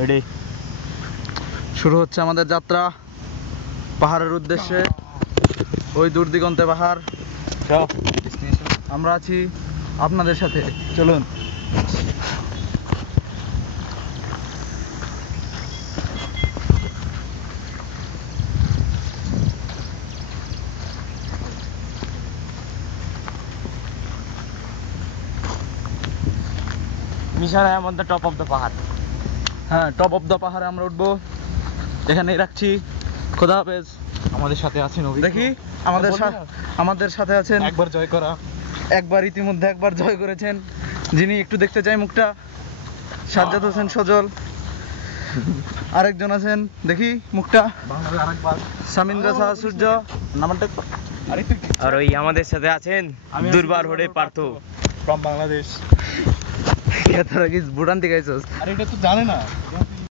Ready. শুরু হচ্ছে আমাদের যাত্রা পাহাড়ের উদ্দেশ্যে। ওই দূর দিগন্তে পাহাড়, আমরা আছি আপনাদের সাথে, চলুন। Mission I am on the top of the পাহাড়। হ্যাঁ, টপ অফ দ্য পাহাড়ে আমরা উঠবো, এখানেই রাখছি। খোদা হাফেজ। আমাদের সাথে আছেন দেখি আমাদের সাথে আছেন একবার জয় করা, ইতিমধ্যে একবার জয় করেছেন, যিনি একটু দেখতে চাই মুখটা, সাজ্জাদ হোসেন সজল। আরেকজন আছেন, দেখি মুখটা, সামিন্দ্র সাহা সূর্য। নামটা আর ওই আমাদের সাথে আছেন দুর্বার হরে পার্থ ফ্রম বাংলাদেশ। তোরা কি ভুটান থেকে আইছস? আরে এটা তো জানে না।